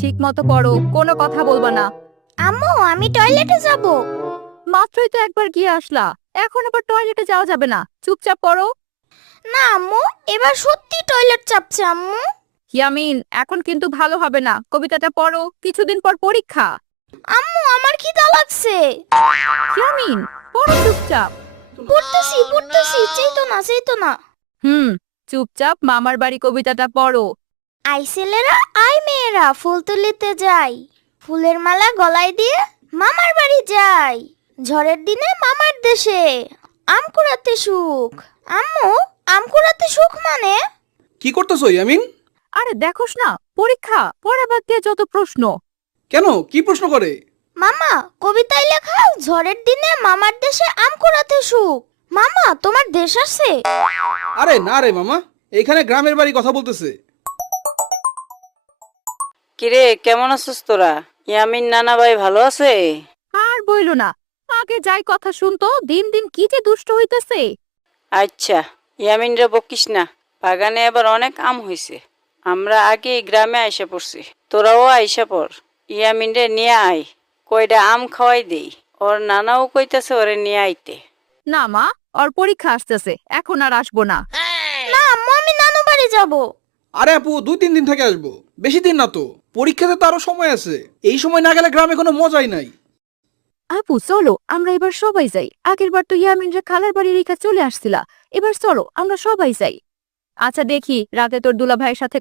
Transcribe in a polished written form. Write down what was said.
ঠিক মতো পড়ো, কোনো কথা বলবা না। আম্মু আমি টয়লেটে যাব। মাত্রই তো একবার গিয়ে আসলা, এখন আবার টয়লেটে যাওয়া যাবে না, চুপচাপ পড়ো। না আম্মু, এবার সত্যি টয়লেট চাপছে আম্মু। ইয়ামিন, এখন কিন্তু ভালো হবে না, কবিতাটা পড়ো, কিছুদিন পর পরীক্ষা। আম্মু আমার খিদা লাগছে। ইয়ামিন, পড়ো চুপচাপ। পড়তেছি, চেইতো না। চুপচাপ মামার বাড়ি কবিতাটা পড়ো। আই ছেলেরা আই মেয়েরা ফুল তুলিতে যাই, ফুলের মালা গলায় দিয়ে মামার বাড়ি যাই, ঝড়ের দিনে মামার দেশে আম কুড়াতে সুখ। আম্মু, আম কুড়াতে সুখ মানে? কি করতেছো ইয়ামিন? আরে দেখোস না, পরীক্ষা, পড়া বাদ দিয়ে যত প্রশ্ন। কেন, কি প্রশ্ন করে? মামা, কবিতায় লেখা ঝড়ের দিনে মামার দেশে আম কুড়াতে সুখ। মামা তোমার দেশ আছে? আরে না রে মামা, এইখানে গ্রামের বাড়ি কথা বলতেছে। কিরে, কেমন আছিস তোরা? ইয়ামিন নানা ভাই ভালো আছে? আর বইলো না, আগে যাই কথা শুনতো, দিন দিন কি যে দুষ্ট হইতেছে। আচ্ছা, ইয়ামিন রে বকিস না, বাগানে এবার অনেক আম হইছে। আমরা আগে গ্রামে আইসা পড়ছি, তোরাও আইসা পড়। ইয়ামিন রে নিয়ে আয়, কয়টা আম খাওয়াই দেই। ওর নানাও কইতাছে ওরে নিয়ে আইতে। না মা, ওর পরীক্ষা আসতেছে, এখন আর আসবো না। না আম্মু, আমি নানু বাড়ি যাব। আরে আপু, 2-3 দিন থেকে আসবো, বেশি দিন না তো। পরীক্ষাতে তো আরো সময় আছে, এই সময় না গেলে গ্রামে কোনো মজাই নাই। আপু চলো, আমরা এবার সবাই যাই। আগের বার তো ইয়ামিন রে খালার বাড়ি রেখা চলে আসছিলা, এবার চলো আমরা সবাই যাই। আচ্ছা দেখি রাতে তোর দুলা ভাইয়ের সাথে